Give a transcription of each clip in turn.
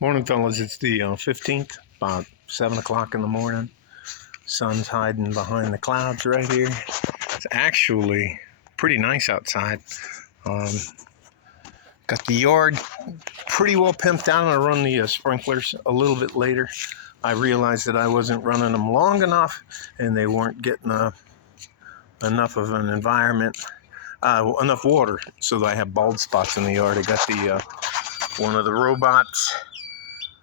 Morning, fellas. It's the 15th, about 7 o'clock in the morning. Sun's hiding behind the clouds right here. It's actually pretty nice outside. Um, got the yard pretty well pimped out. I'm going to run the sprinklers a little bit later. I realized that I wasn't running them long enough and they weren't getting enough of an environment, enough water, so that I have bald spots in the yard. I got the one of the robots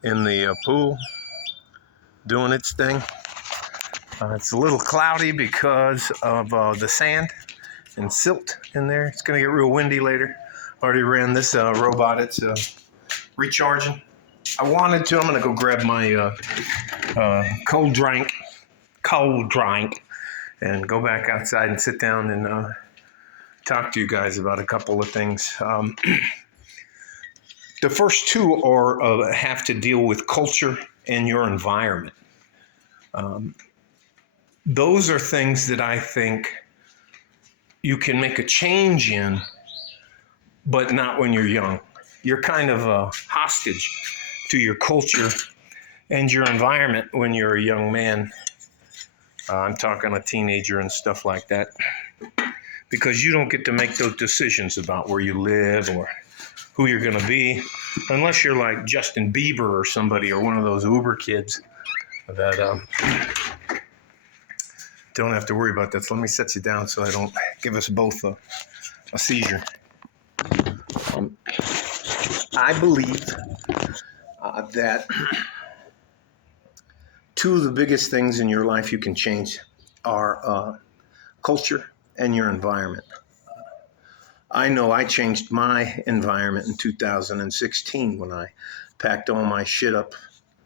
in the pool doing its thing. It's a little cloudy because of the sand and silt in there. It's going to get real windy later. Already ran this robot. It's recharging. I wanted to. I'm going to go grab my cold drink, and go back outside and sit down and talk to you guys about a couple of things. The first two are have to deal with culture and your environment. Those are things that I think you can make a change in, but not when you're young. You're kind of a hostage to your culture and your environment when you're a young man. I'm talking a teenager and stuff like that, because you don't get to make those decisions about where you live or who you're going to be, unless you're like Justin Bieber or somebody, or one of those Uber kids that don't have to worry about that. So let me set you down so I don't give us both a seizure. I believe that two of the biggest things in your life you can change are culture and your environment. I know I changed my environment in 2016 when I packed all my shit up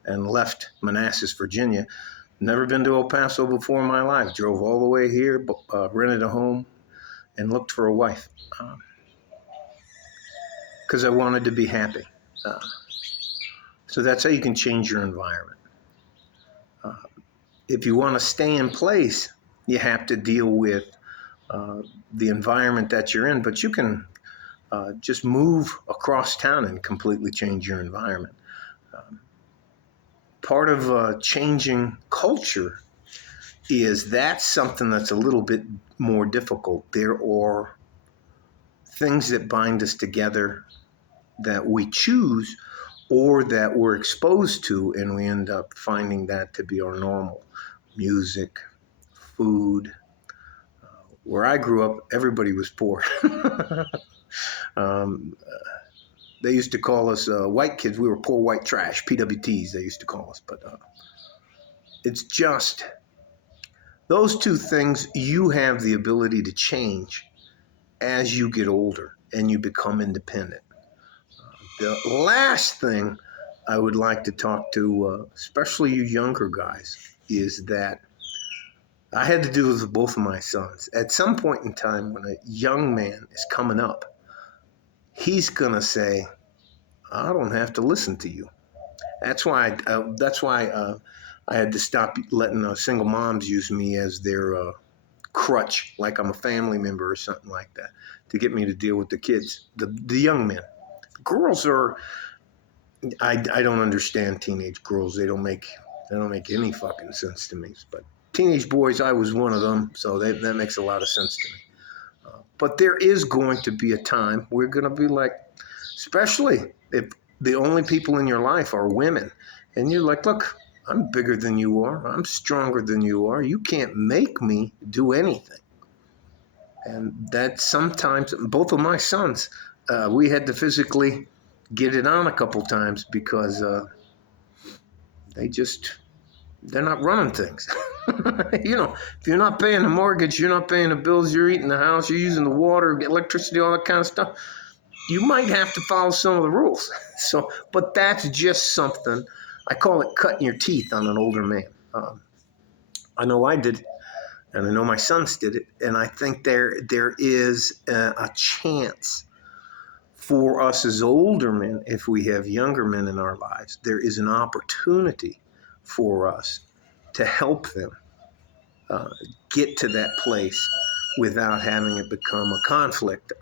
and left Manassas, Virginia. Never been to El Paso before in my life. Drove all the way here, rented a home, and looked for a wife because I wanted to be happy. So that's how you can change your environment. If you want to stay in place, you have to deal with the environment that you're in, but you can just move across town and completely change your environment. Part of changing culture is that's something that's a little bit more difficult. There are things that bind us together that we choose or that we're exposed to, and we end up finding that to be our normal. Music, food. Where I grew up, everybody was poor. They used to call us white kids. We were poor white trash, PWTs they used to call us. But it's just those two things you have the ability to change as you get older and you become independent. The last thing I would like to talk to, especially you younger guys, is that I had to do this with both of my sons. At some point in time, when a young man is coming up, he's going to say, I don't have to listen to you. That's why I had to stop letting single moms use me as their crutch, like I'm a family member or something like that, to get me to deal with the kids, the young men. Girls are, I don't understand teenage girls. They don't make any fucking sense to me. But teenage boys, I was one of them, so that makes a lot of sense to me. But there is going to be a time we're going to be like, especially if the only people in your life are women, and you're like, look, I'm bigger than you are. I'm stronger than you are. You can't make me do anything. And that sometimes, both of my sons, we had to physically get it on a couple times because they're not running things. If you're not paying the mortgage, you're not paying the bills, you're eating the house, you're using the water, electricity, all that kind of stuff, you might have to follow some of the rules. But that's just something, I call it cutting your teeth on an older man. I know I did it, and I know my sons did it, and I think there is a chance for us as older men, if we have younger men in our lives, there is an opportunity for us to help them get to that place without having it become a conflict.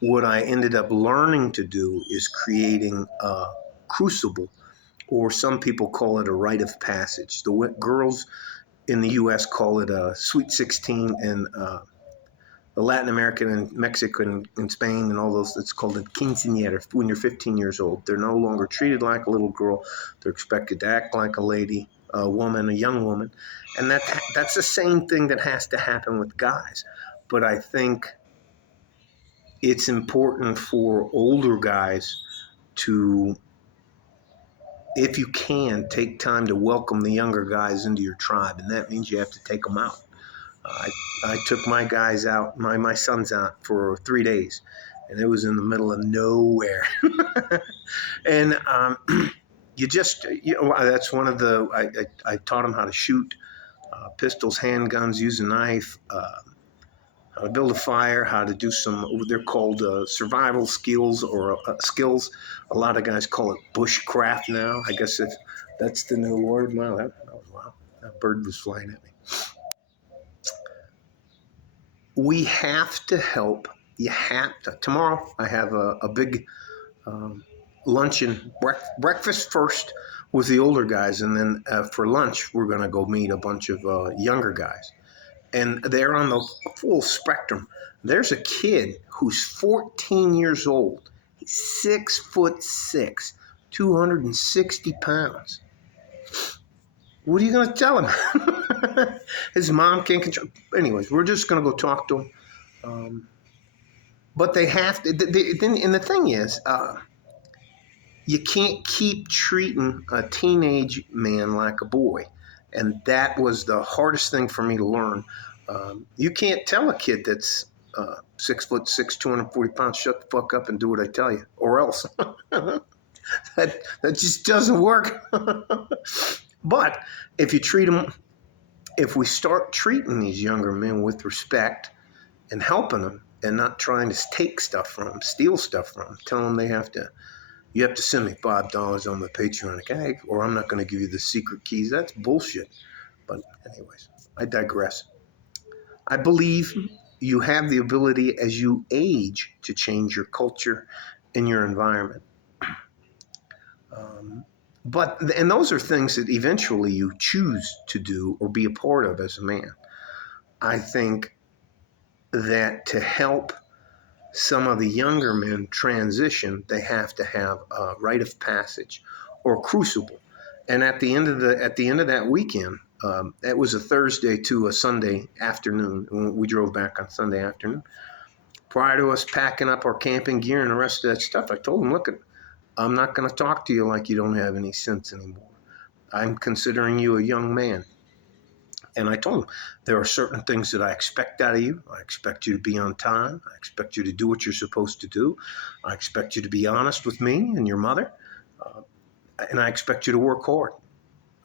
What I ended up learning to do is creating crucible, or some people call it a rite of passage. The girls in the U.S. call it a Sweet 16, and the Latin American and Mexican and Spain and all those, it's called a quinceañera when you're 15 years old. They're no longer treated like a little girl. They're expected to act like a lady, a woman, a young woman. And that's the same thing that has to happen with guys. But I think it's important for older guys to, if you can, take time to welcome the younger guys into your tribe. And that means you have to take them out. I took my guys out, my sons out for 3 days, and it was in the middle of nowhere. And that's one of the, I taught them how to shoot pistols, handguns, use a knife, how to build a fire, how to do some, they're called survival skills or skills. A lot of guys call it bushcraft now. I guess if that's the new word. Wow, that bird was flying at me. We have to help. You have to. Tomorrow I have a big luncheon, breakfast first with the older guys, and then for lunch we're going to go meet a bunch of younger guys. And they're on the full spectrum. There's a kid who's 14 years old. He's 6'6", 260 pounds. What are you going to tell him? His mom can't control. Anyways, we're just going to go talk to him. But they have to. And the thing is, you can't keep treating a teenage man like a boy. And that was the hardest thing for me to learn. You can't tell a kid that's 6'6", 240 pounds, shut the fuck up and do what I tell you, or else. that just doesn't work. But if you treat them, if we start treating these younger men with respect and helping them and not trying to take stuff from them, steal stuff from them, tell them you have to send me $5 on my Patreon, okay? Or I'm not going to give you the secret keys. That's bullshit. But anyways, I digress. I believe you have the ability as you age to change your culture and your environment. And those are things that eventually you choose to do or be a part of as a man. I think that to help some of the younger men transition, they have to have a rite of passage or crucible. And at the end of that weekend, it was a Thursday to a Sunday afternoon. We drove back on Sunday afternoon. Prior to us packing up our camping gear and the rest of that stuff, I told him, look, I'm not going to talk to you like you don't have any sense anymore. I'm considering you a young man. And I told him, there are certain things that I expect out of you. I expect you to be on time. I expect you to do what you're supposed to do. I expect you to be honest with me and your mother. And I expect you to work hard.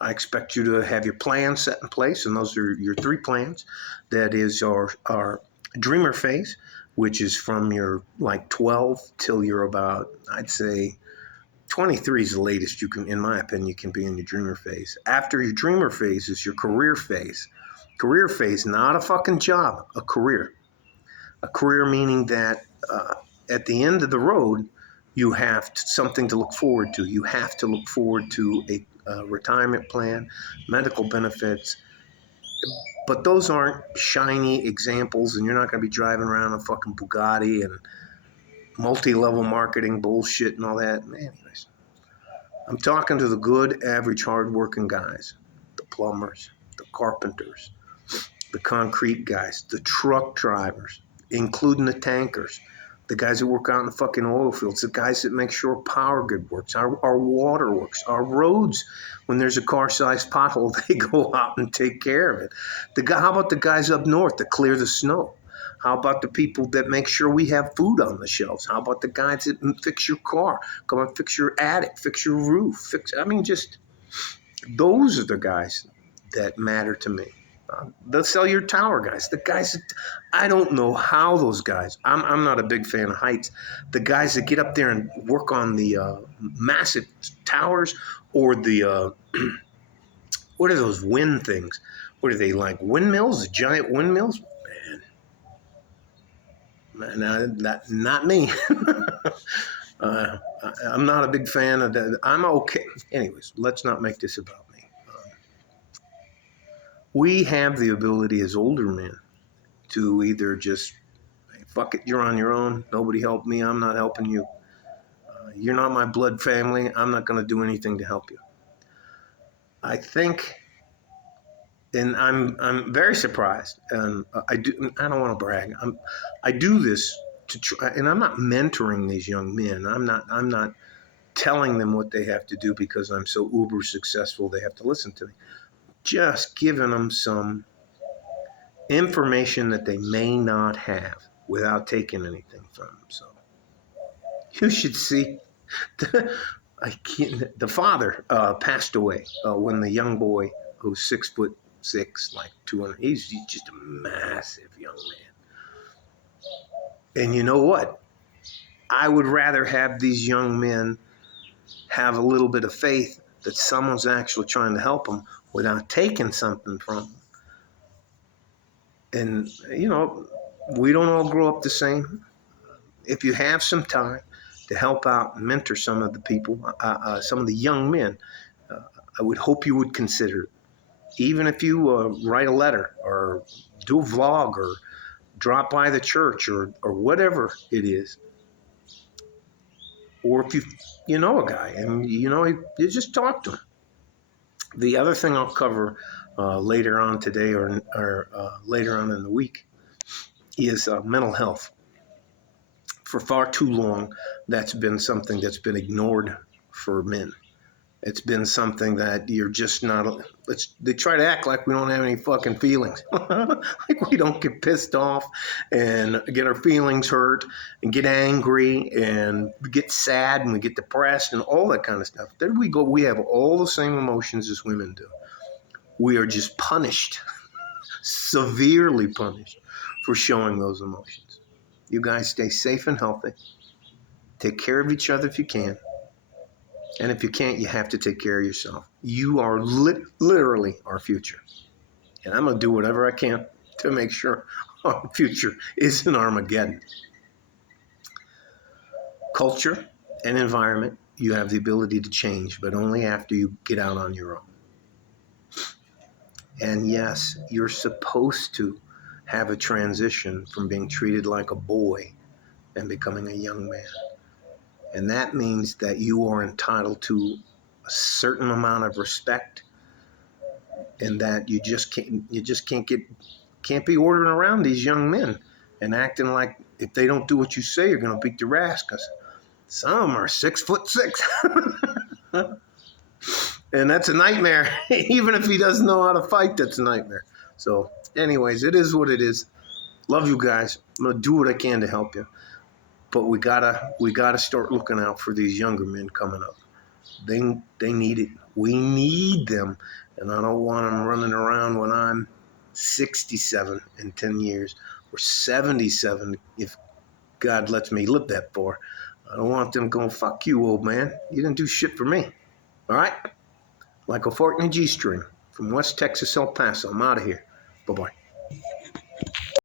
I expect you to have your plans set in place, and those are your 3 plans. That is our dreamer phase, which is from your 12 till you're about, I'd say, 23 is the latest you can, in my opinion, you can be in your dreamer phase. After your dreamer phase is your career phase. Career phase, not a fucking job, a career. A career meaning that at the end of the road, you have something to look forward to. You have to look forward to a retirement plan, medical benefits. But those aren't shiny examples, and you're not going to be driving around a fucking Bugatti and multi-level marketing bullshit and all that. Anyways, I'm talking to the good, average, hard-working guys, the plumbers, the carpenters, the concrete guys, the truck drivers, including the tankers, the guys that work out in the fucking oil fields, the guys that make sure power grid works, our water works, our roads. When there's a car-sized pothole, they go out and take care of it. How about the guys up north that clear the snow? How about the people that make sure we have food on the shelves? How about the guys that fix your car, come and fix your attic, fix your roof? Just those are the guys that matter to me. The cellular tower guys, the guys that, I don't know how those guys, I'm not a big fan of heights. The guys that get up there and work on the massive towers or the, what are those wind things? What are they, like windmills, giant windmills? Man, not me. I'm not a big fan of that. I'm okay. Anyways, let's not make this about me. We have the ability as older men to either just, hey, fuck it, you're on your own. Nobody helped me. I'm not helping you. You're not my blood family. I'm not going to do anything to help you. I think, and I'm very surprised, and I don't want to brag. I do this to try, and I'm not mentoring these young men. I'm not telling them what they have to do because I'm so uber successful they have to listen to me. Just giving them some information that they may not have without taking anything from them. So you should see. The father passed away when the young boy, who's 6'6", like 200. He's just a massive young man. And you know what? I would rather have these young men have a little bit of faith that someone's actually trying to help them without taking something from them. And we don't all grow up the same. If you have some time to help out and mentor some of the people, some of the young men, I would hope you would consider it. Even if you write a letter or do a vlog or drop by the church or whatever it is. Or if you know a guy and you just talk to him. The other thing I'll cover later on today or later on in the week is mental health. For far too long, that's been something that's been ignored for men. It's been something that you're just not. They try to act like we don't have any fucking feelings, like we don't get pissed off and get our feelings hurt and get angry and get sad and we get depressed and all that kind of stuff. Then we have all the same emotions as women do. We are just punished, severely punished, for showing those emotions. You guys stay safe and healthy. Take care of each other if you can. And if you can't, you have to take care of yourself. You are literally our future. And I'm going to do whatever I can to make sure our future isn't Armageddon. Culture and environment, you have the ability to change, but only after you get out on your own. And yes, you're supposed to have a transition from being treated like a boy and becoming a young man. And that means that you are entitled to a certain amount of respect, and that you just can't be ordering around these young men and acting like if they don't do what you say, you're going to beat their ass, because some of them are 6'6". And that's a nightmare. Even if he doesn't know how to fight, that's a nightmare. So anyways, it is what it is. Love you guys. I'm going to do what I can to help you. But we gotta start looking out for these younger men coming up. They need it. We need them, and I don't want them running around when I'm 67 in 10 years or 77 if God lets me live that far. I don't want them going, fuck you, old man. You didn't do shit for me. All right? Like a fart in a G-string from West Texas, El Paso. I'm out of here. Bye-bye.